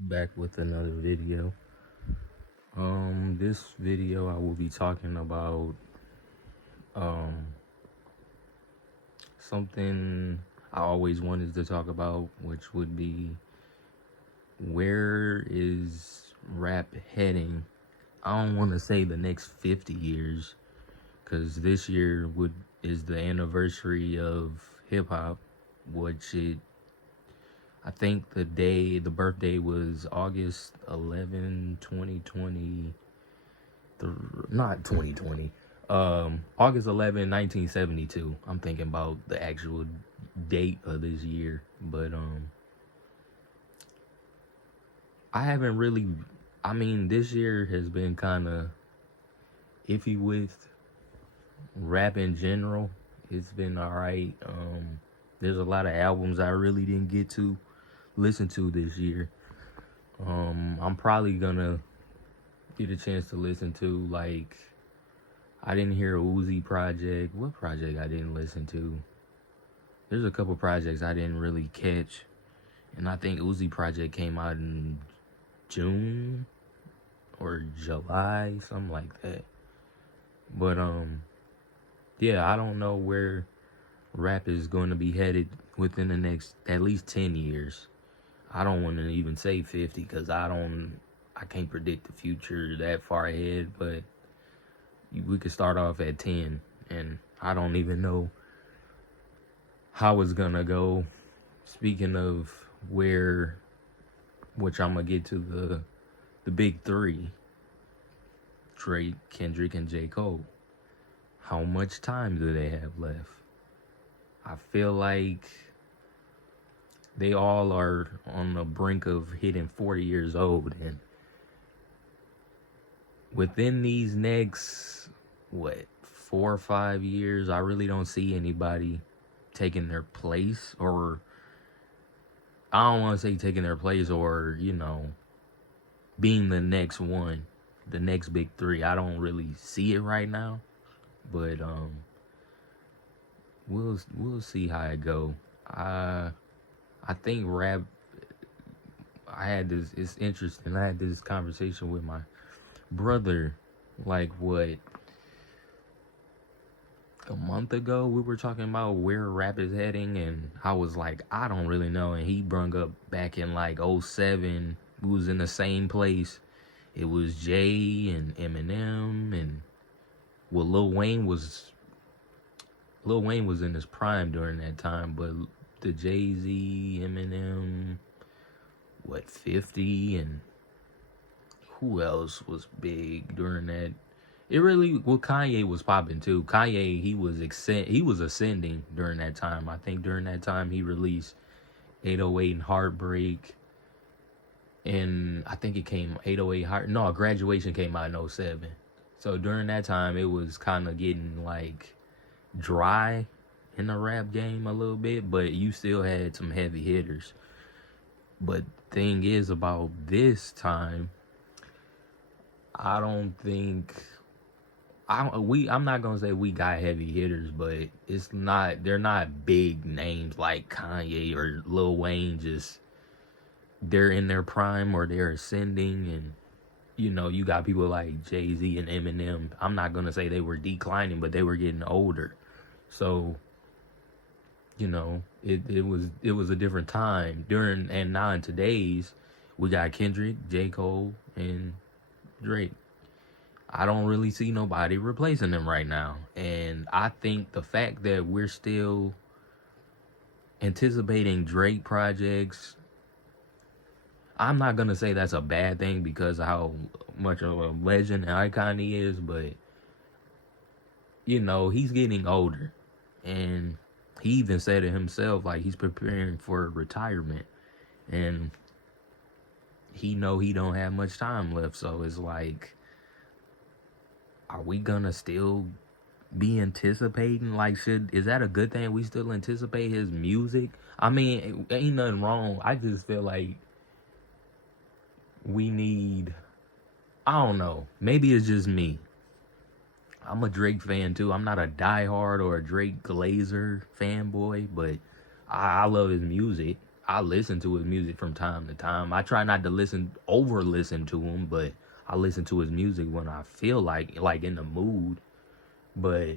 Back with another video. This video I will be talking about um something I always wanted to talk about, which would be where is rap heading? I don't want to say the next 50 years, because this year is the anniversary of hip hop, which I think the birthday was August 11, 2020. Not 2020. August 11, 1972. I'm thinking about the actual date of this year, but I haven't really. I mean, this year has been kind of iffy with rap in general. It's been alright. There's a lot of albums I really didn't get to listen to this year. I'm probably gonna get a chance to listen to, like, I didn't hear a Uzi project. What project I didn't listen to? There's a couple projects I didn't really catch, and I think Uzi project came out in June or July, something like that. But yeah, I don't know where rap is going to be headed within the next at least 10 years. I don't want to even say 50 because I can't predict the future that far ahead, but we could start off at 10, and I don't even know how it's gonna go. Speaking of which I'm gonna get to the big three: Drake, Kendrick, and J. Cole. How much time do they have left? I feel like they all are on the brink of hitting 40 years old, and within these next 4 or 5 years, I really don't see anybody taking their place, or I don't want to say taking their place, or being the next one, the next big three. I don't really see it right now, but we'll see how it go. I think rap. I had this. It's interesting. I had this conversation with my brother, like, a month ago. We were talking about where rap is heading, and I was like, I don't really know. And he brung up back in like '07. We was in the same place. It was Jay and Eminem, and well, Lil Wayne was in his prime during that time, but the Jay-Z, Eminem, 50, and who else was big during that? Kanye was popping too. Kanye, he was ascending during that time. I think during that time he released 808 and Heartbreak, and I think it came 808 Graduation came out in '07. So during that time it was kind of getting like dry in the rap game a little bit, but you still had some heavy hitters. But thing is about this time, I don't think I'm not gonna say we got heavy hitters, but they're not big names like Kanye or Lil Wayne. Just they're in their prime or they're ascending, and you got people like Jay-Z and Eminem. I'm not gonna say they were declining, but they were getting older. So it was a different time during, and now in today's we got Kendrick, J. Cole, and Drake. I don't really see nobody replacing them right now. And I think the fact that we're still anticipating Drake projects, I'm not going to say that's a bad thing because of how much of a legend and icon he is, but, he's getting older. And he even said it himself, like he's preparing for retirement. And he don't have much time left. So it's like, are we gonna still be anticipating? Like, is that a good thing? We still anticipate his music? I mean, ain't nothing wrong. I just feel like we need, I don't know, maybe it's just me. I'm a Drake fan too. I'm not a diehard or a Drake Glazer fanboy, but I love his music. I listen to his music from time to time. I try not to listen to him, but I listen to his music when I feel like in the mood. But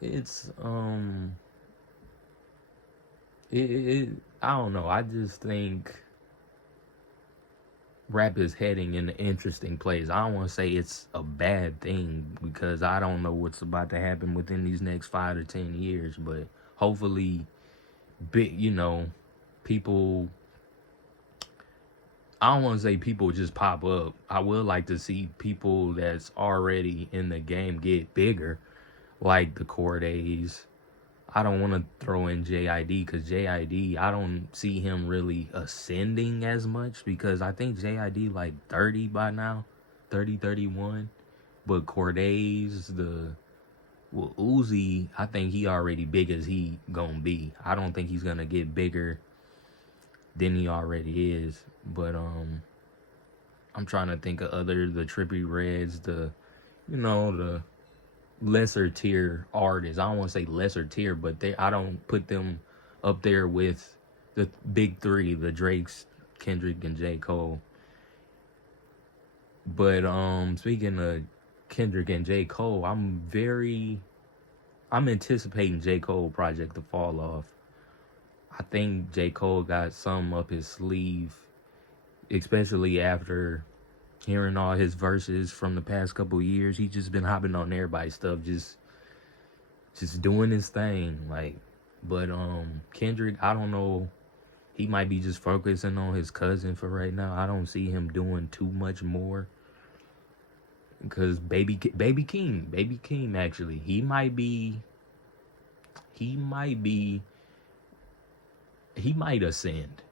it's I don't know. I just think rap is heading in an interesting place. I don't want to say it's a bad thing because I don't know what's about to happen within these next 5 to 10 years, but hopefully, people. I don't want to say people just pop up. I would like to see people that's already in the game get bigger, like the Cordays. I don't want to throw in JID because JID, I don't see him really ascending as much because I think JID like 30 by now, 30, 31. But Cordays, Uzi, I think he already big as he gonna be. I don't think he's gonna get bigger than he already is. But I'm trying to think of the Trippie Reds, the lesser tier artists. I don't want to say lesser tier, but I don't put them up there with the big three, the Drakes, Kendrick, and J. Cole. But speaking of Kendrick and J. Cole, I'm anticipating J. Cole project to fall off. I think J. Cole got some up his sleeve, especially after hearing all his verses from the past couple of years. He just been hopping on everybody's stuff, just doing his thing. But Kendrick, I don't know. He might be just focusing on his cousin for right now. I don't see him doing too much more. Because Baby Keem, actually, he might ascend.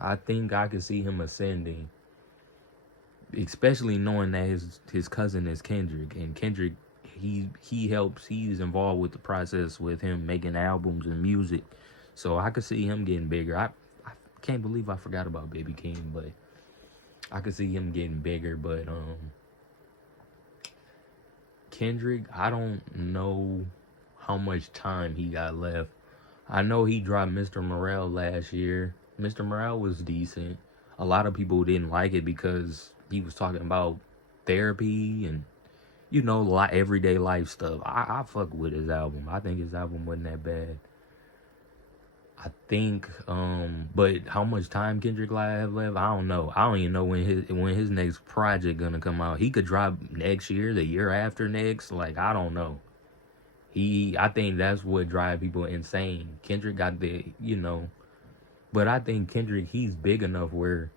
I think I could see him ascending, especially knowing that his cousin is Kendrick, and Kendrick, he's involved with the process with him making albums and music, so I could see him getting bigger. I can't believe I forgot about Baby Keem, but I could see him getting bigger. But Kendrick, I don't know how much time he got left. I know he dropped Mr. Morale last year. Mr. Morale was decent. A lot of people didn't like it because he was talking about therapy and, everyday life stuff. I fuck with his album. I think his album wasn't that bad. I think, but how much time Kendrick have left, I don't know. I don't even know when his next project gonna come out. He could drop next year, the year after next. I don't know. I think that's what drives people insane. Kendrick got but I think Kendrick, he's big enough where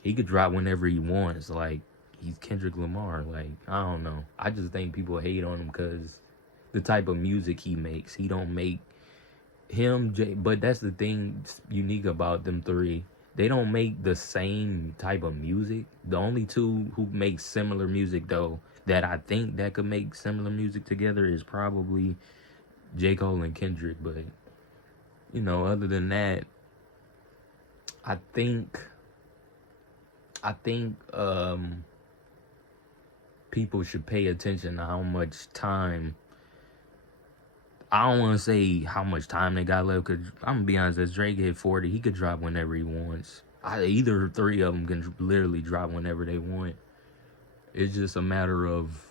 he could drop whenever he wants. He's Kendrick Lamar. I don't know. I just think people hate on him because the type of music he makes. He don't make but that's the thing unique about them three. They don't make the same type of music. The only two who make similar music, though, that I think that could make similar music together is probably J. Cole and Kendrick. But, other than that, I think people should pay attention to how much time. I don't want to say how much time they got left, because I'm going to be honest, as Drake hit 40, he could drop whenever he wants. Either three of them can literally drop whenever they want. It's just a matter of,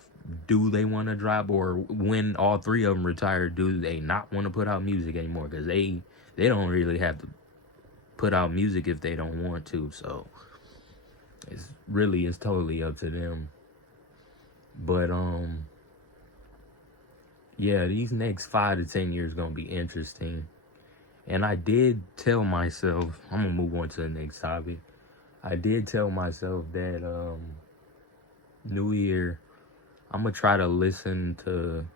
do they want to drop, or when all three of them retire, do they not want to put out music anymore? Because they don't really have to put out music if they don't want to. So it's totally up to them. But yeah, these next 5 to 10 years gonna be interesting. And I did tell myself, I'm gonna move on to the next topic. I did tell myself that New Year, I'm gonna try to listen to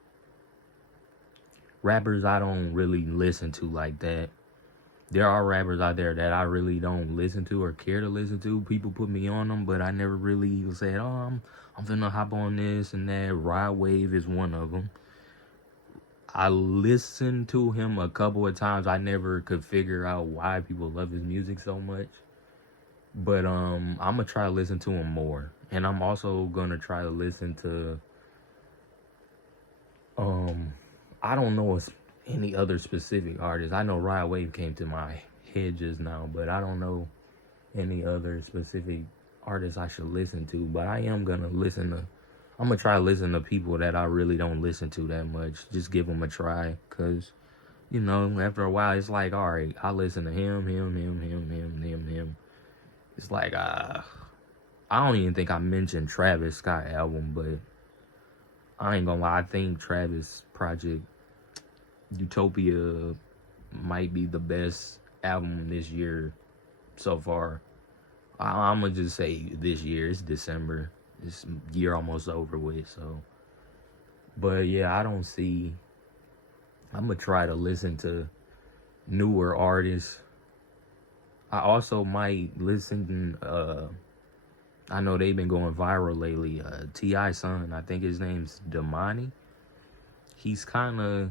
rappers I don't really listen to like that. There are rappers out there that I really don't listen to or care to listen to. People put me on them, but I never really said, I'm finna hop on this and that. Rod Wave is one of them. I listened to him a couple of times. I never could figure out why people love his music so much. But I'm gonna try to listen to him more. And I'm also gonna try to listen to I don't know any other specific artists. I know Rod Wave came to my head just now, but I don't know any other specific artists I should listen to. But I am gonna listen to. I'm gonna try to listen to people that I really don't listen to that much. Just give them a try, cause you know, after a while, it's like, all right, I listen to him. It's like, I don't even think I mentioned Travis Scott album, but I ain't gonna lie, I think Travis Project Utopia might be the best album this year so far. I'm gonna just say this year. It's December. This year almost over with, so. But yeah, I don't see. I'm gonna try to listen to newer artists. I also might listen. I know they've been going viral lately. T.I. son, I think his name's Damani. He's kind of.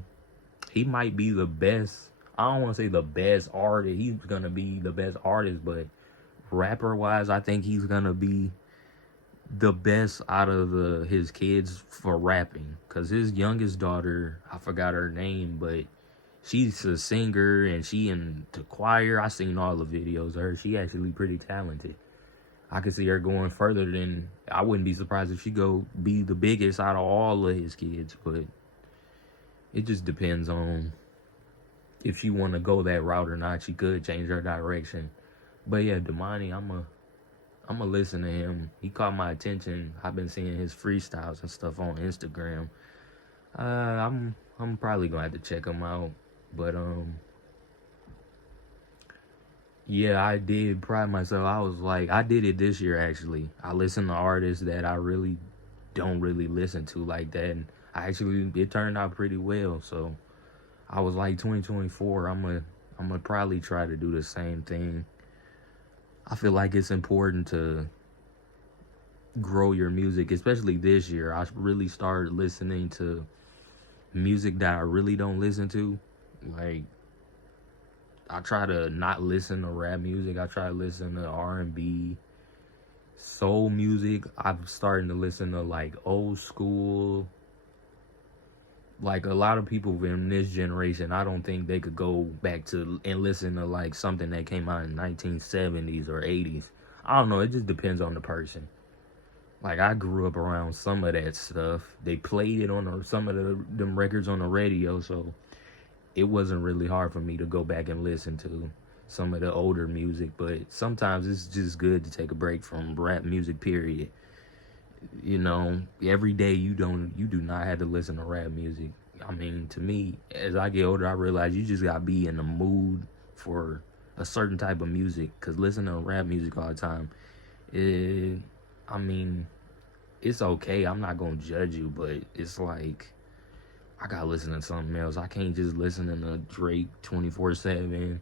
He might be the best. I don't want to say the best artist. He's gonna be the best artist, but rapper wise, I think he's gonna be the best out of his kids for rapping. Cause his youngest daughter, I forgot her name, but she's a singer and she in the choir. I seen all the videos of her. She actually pretty talented. I could see her going further than. I wouldn't be surprised if she go be the biggest out of all of his kids, but it just depends on if she want to go that route or not. She could change her direction. But yeah, Damani, I'm gonna listen to him. He caught my attention. I've been seeing his freestyles and stuff on Instagram. I'm probably gonna have to check him out. But yeah, I did pride myself. I was like, I did it this year actually. I listened to artists that I really don't really listen to like that, and it turned out pretty well. So I was like, 2024, I'm gonna probably try to do the same thing. I feel like it's important to grow your music, especially this year. I really started listening to music that I really don't listen to. Like, I try to not listen to rap music. I try to listen to R&B, soul music. I'm starting to listen to like old school. Like a lot of people in this generation, I don't think they could go back to and listen to like something that came out in 1970s or 80s. I don't know. It just depends on the person. Like I grew up around some of that stuff. They played it on some of them records on the radio, so it wasn't really hard for me to go back and listen to some of the older music. But sometimes it's just good to take a break from rap music, period. You know, every day you do not have to listen to rap music. I mean, to me, as I get older, I realize you just gotta be in the mood for a certain type of music. Cause listening to rap music all the time, I mean, it's okay. I'm not gonna judge you, but it's like I gotta listen to something else. I can't just listen to Drake 24/7.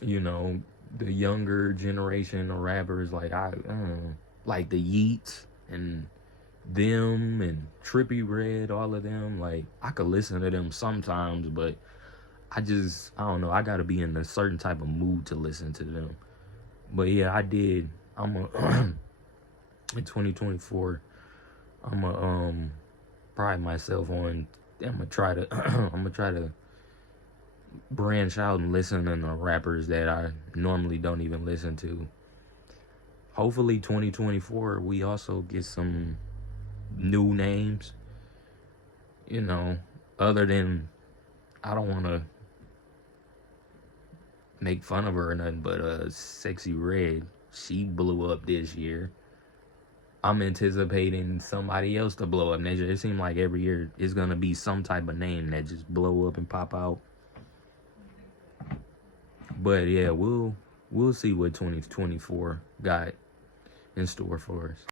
You know, the younger generation of rappers like the Yeats and them and Trippie Redd, all of them. Like I could listen to them sometimes, but I don't know. I gotta be in a certain type of mood to listen to them. But yeah, I did. In 2024, I'm gonna pride myself on. I'm gonna try to. I'm gonna try to branch out and listen to rappers that I normally don't even listen to. Hopefully 2024 we also get some new names, you know, other than, I don't want to make fun of her or nothing, but Sexy Red, she blew up this year. I'm anticipating somebody else to blow up next year. It seems like every year it's gonna be some type of name that just blow up and pop out. But yeah, we'll see what 2024 got in store for us.